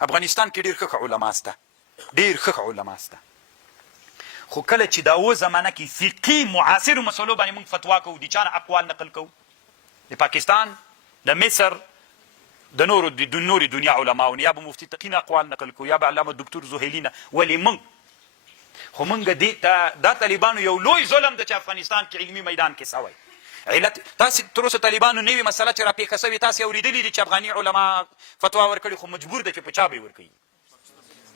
افغانستان کې ډېر ښه علما سته، ډېر ښه علما سته، خو کله چې دا اوس زمانه کې فقهي معاصرو مسلو باندې موږ فتوا کوو، د چا نه اقوال نقل کوو، د پاکستان، د مصر، د نورې دنیا علماو نه، یا به مفتي تقي نه اقوال نقل کوو، یا به علامه دکتور زهیلي نه. ولې موږ خو موږ دې ته دا طالبانو یو لوی ظلم ده چې افغانستان کې علمي میدان کې سوی. علت تاسې تر اوسه طالبانو نوې مسله چې راپېښه سوې تاسې اورېدلي دي چې افغاني علما فتوا ورکړي، خو مجبور ده چې په چا به یې ورکوي،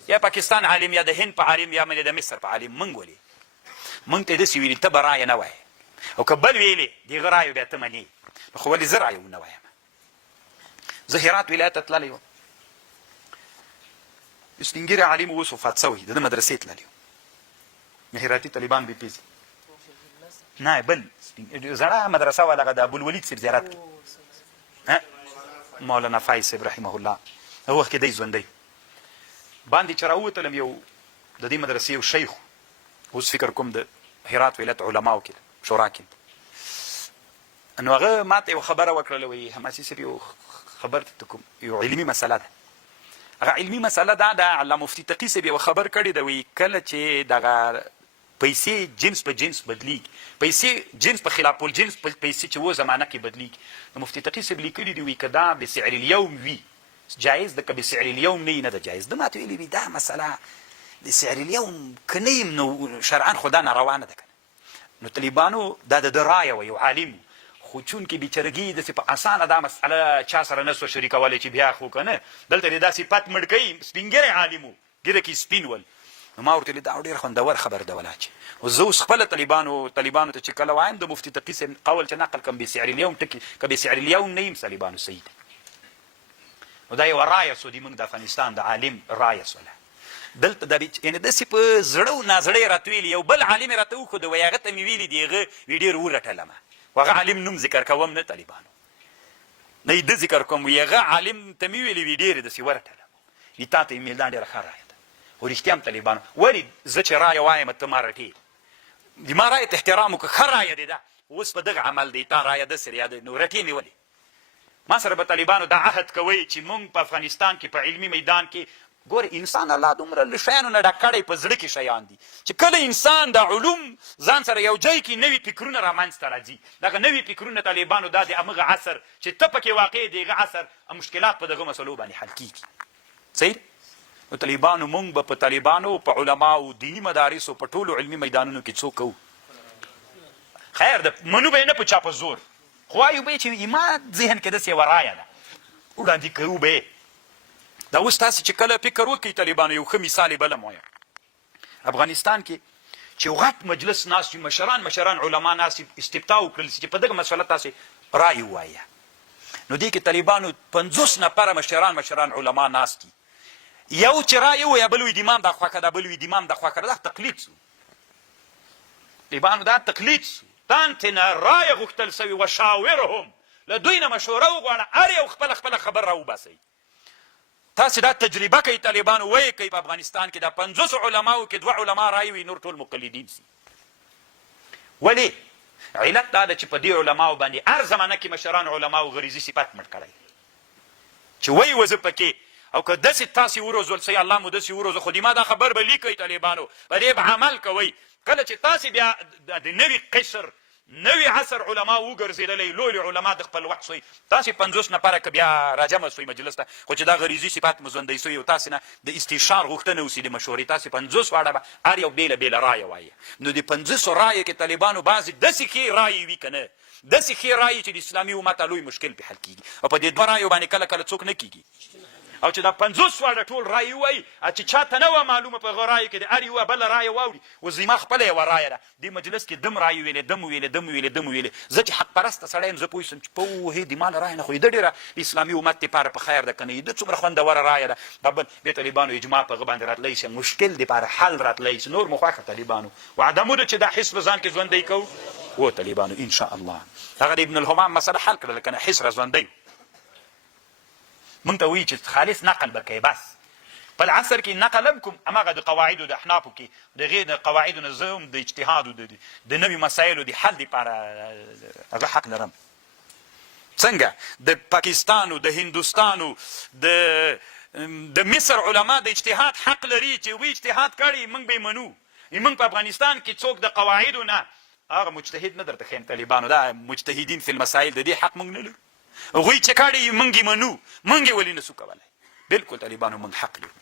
یا پاکستان عالم، یا د هند په عالم، یا د مصر په عالم. موږ ولې موږ ته یې داسې ویلي ته به رایه نه وایې، او که بل ویلې د هغه رایو بیا ته منې، نو خو ولې زه رایه ونه وایم. زه هرات ولایت ته تللی وم، یو سپین ږیری عالم اوس وفات سوی، د ده مدرسې تللی وم. هراتي طالبان به پیژني نه، بل زړه مدرسه وه، دغه د ابوالولید صاحب زیارت کې مولانا فایز صاحب رحمه الله، هغه وخت کې دی ژوندی. باندې چې راووتلم، یو د دې مدرسې یو شیخ، اوس فکر کوم د هرات ولایت علماو کې شورا کې، نو هغه ما ته یو خبره وکړله، وایي حماسي صاحب یو خبر ته کوم یو علمي مسله ده. هغه علمي مسله دا ده، علامه مفتي تقي صاحب یوه خبر کړې ده، وایي کله چې دغه پیسې جنس په جنس بدلیږي، پیسې جنس په خلاف الجنس پیسې چې و زمانه کې بدلیږي، نو مفتي تقي صاحب لیکلي دي، وایي که دا بسعر اليوم وي جایز ده، که بسعر اليوم نه وي نه ده جایز. ده ما ته ویلي وي دا مسله د سعر اليوم که نه یم نو شرعا خو دا ناروا نه ده که نه. نو طالبانو دا د ده رایه وه، یو عالم و، خو چونکې بېچرګي داسې په اسانه دا مسئله چا سره نه سوه شریکولی چې بیا خو که نه دلته دې دا صفت مړ کوي. سپین ږیری عالم و، ږیره کې سپین ول. نو ما ورته ویلي دا ډېر خوندور خبر ده ولا چې زه اوس خپله طالبانو ته چې کله وایم د مفتي تقي صاحب قول چې نقل کړم بسعر اليوم ټکي، که بسعر اليوم نه یم طالبانو صحیح ده. نو دا یوه رایه سو، د موږ د افغانستان د عالم رایه سوله. دلته دا یعنې داسې په زړه و نازړه یې راته ویلي. یو بل عالم یې راته وښود، وایي هغه ته مې ویلي دي، هغه وی ډېر ورټلمه، خو هغه عالم نوم ذکر کوم نه طالبانو، نه یې ده ذکر کوم، وایي هغه عالم ته مې ویلي وي ډېرې داسې ورټلم، وي تا ته یې ویل دا ډېره ښه رایه ده. خو رښتیا هم طالبانو ولې زه چې رایه وایم ته ما رټې، د ما رایې ته احترام وکړه، ښه رایه دی ده، اوس په دغه عمل دی تا رایه داسې یاده، نو رټې مې ولې. ما سره به طالبانو دا عهد کوئ چې موږ په افغانستان کې په علمي میدان کې ګوره انسان الله دومره له شیانو نه ډک کړی، په زړه کې شیان دي چې کله انسان دا علوم ځان سره یو ځای کې نوي فکرونه رامنځته راځي، دغه نوي فکرونه طالبانو دا د همغه عصر چې ته پکې واقع د هغه عصر مشکلات په دغه مسلو باندې حل کېږي. صحیح. نو طالبانو موږ به په طالبانو په علماو دیني مدارسو په ټولو علمي میدانونو کې څوک کوو، خیر ده منو به یې نه په چا په زور، خو وایو به یې چې ما ذهن کې داسې یوه رایه ده وړاندې کوو به یې. دا اوس تاسې چې کله فکر وکړئ طالبانو، یو ښه مثال یې بله م وایم، افغانستان کې چې یو غټ مجلس ناست وي، مشران علما ناست وي، استفتاء وکړل شي چې په دغه مسله تاسې رایې ووایه، نو دې کې طالبانو 50 نفره مشران علما ناست دي، یو چې رایې ووایه بل وایي د امام دا خوښه ده، بل وایي د امام دا خوښه ده، دا تقلید سو. طالبانو دا تقلید سو، دانتې نه رایه غوښتل سوي، وشاورهم، له دوی نه مشوره وغواړه، هر یو خپله خبر راوباسئ. تاسې دا تجربه کوي طالبانو وایې کوي په افغانستان کې د 50 علماو کې 2 علما رایې وي، نور ټول مقلدین سي. ولې؟ علت دا ده چې په دې علماو باندې هر زمانه کې مشران علماو غریزي صفت مړ کړی چې وایي وزه پکې، او که داسې تاسې وروزول سئ الله مو داسې وروزه، خو د ما دا خبر به لیکئ طالبانو، په دې به عمل کوئ. کله چې تاسې بیا د نوي قشر نوي عصر علما وګرځېدلی، لوی علما د خپل وخت سوی، تاسې 50 نفره که بیا راجمع سوی مجلس ته، خو چې دا غریزي صفات مو ژوندی سوی او تاسې نه د استشار غوښتنه وسي، د مشورې، تاسې 50 واړه به هر یو بېله رایه وایه. نو د 50 رایې کې طالبانو بعضې داسې ښې رایې وي که نه، داسې ښې رایې چې د اسلامي امت لوی مشکل پې حل کېږي، او په دې 2 رایو باندې کله څوک نه کېږي، او چې دا 50 واړه ټول رایې ووایي، چې چاته نه وه معلومه په هغه رایو کې د هر یوه بله رایه واوري. اوس زما خپله یوه رایه ده، دې مجلس کې دم رایې ویلې، دم ویلې، زه چې حق پرسته سړی یم، زه پوه شم چې پوهې د ما له رایه نه خو یې ده ډېره د اسلامي امت دپاره په خیر ده که نه، یې ده څومره خوندوره رایه ده، دا بل بیا طالبانو اجماع په هغه باندې راتلی شي، مشکل دپاره حل راتلی شي. نور مو خوښه طالبانو وعده مو ده چې دا حزب ځان کې ژوندی کوو، و طالبانو انشاءالله هغه د ابن الهمام مسله حل کړله که نه، حزب را ژوندی مونږ ته وایي چې خالص نقل به کوې، بس په العصر کې نقل هم کوم، هماغه د قواعدو د احنافو کې د هغې د قواعدو نه زه هم د اجتهادو د نوي مسایلو د حل دپاره هغه حق لرم. څنګه د پاکستانو، د هندوستانو، د د مصر علما د اجتهاد حق لري چې وی اجتهاد کړي موږ به منو. موږ په افغانستان کې څوک د قواعدو نه هغه مجتهد نه درته ښیم طالبانو دا مجتهدین فی المسائل د دې حق موږ نه لرو. هغوی چې کړي موږ یې منو، موږ یې ولې نسو کولی. بلکل طالبانو موږ حق لرو،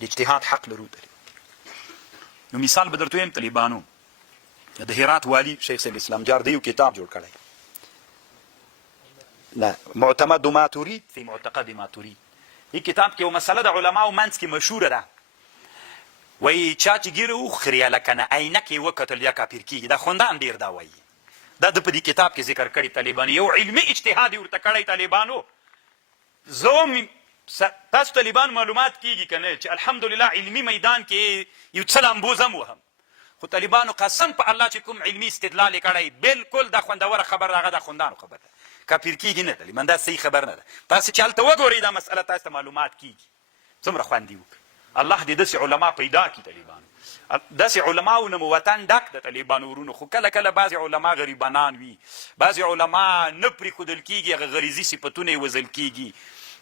د اجتهاد حق لرو. نو مثال به درته وایم طالبانو د هرات والی شیخ سید اسلام جار د یو کتاب جوړ کړی نه معتمد ما تريد فی معتقد ما تريد. این کتاب کې یو مسله د علماو منځ کې مشهوره ده، وایي چا چې ګیره وخوري هلکه نه عینکې یې وکتل یا کافر کېږي. دا خوندان ډېر دا وایي، دا د په دې کتاب کې ذکر کړي طالبانو. یو علمي اجتهاد یې ورته کړی طالبانو. زه تاسو طالبان معلومات کېږي که نه چې الحمدلله علمي میدان کې یو څه لامبوز هم وهم، خو طالبانو قسم په الله چې کوم علمي استدلال یې کړی بلکل دا خوندوره خبر هغه د خوندانو خبر ده، کافر کېږي نه طالبان. دا صحیح خبر نه ده. تاسو چې هلته وګورئ دا مسئله تاسو ته معلومات کېږي څومره خوند یې وکړي. الله دې داسې علما پیدا کړي طالبانو. داسې علماو نه مو وطن ډک د طالبانو ورونو. خو کله کله بعضې علما غریبانان وي، بعضې علما نه پرېښودل کېږي، هغه غریزي صفتونه یې وژل کېږي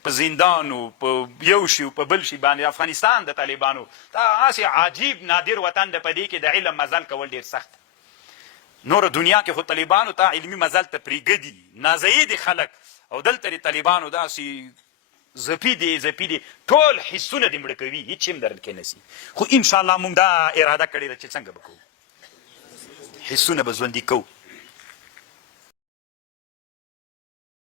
په زندانو په یو شي په بل شي باندې. افغانستان د طالبانو دا هسې عجیب نادر وطن ده، په دې کې د علم مزل کول ډېر سخت. نوره دنیا کې خو طالبانو ته علمي مزل ته پرېږدي، نازیې دي خلک، او دلته د طالبانو داسې زپي دي ټول حسونه دې مړه کوي، هېڅ هم در کې نسي. خو انشاءالله موږ دا اراده کړې ده چې څنګه به کوو، حسونه به ژوندي کوو.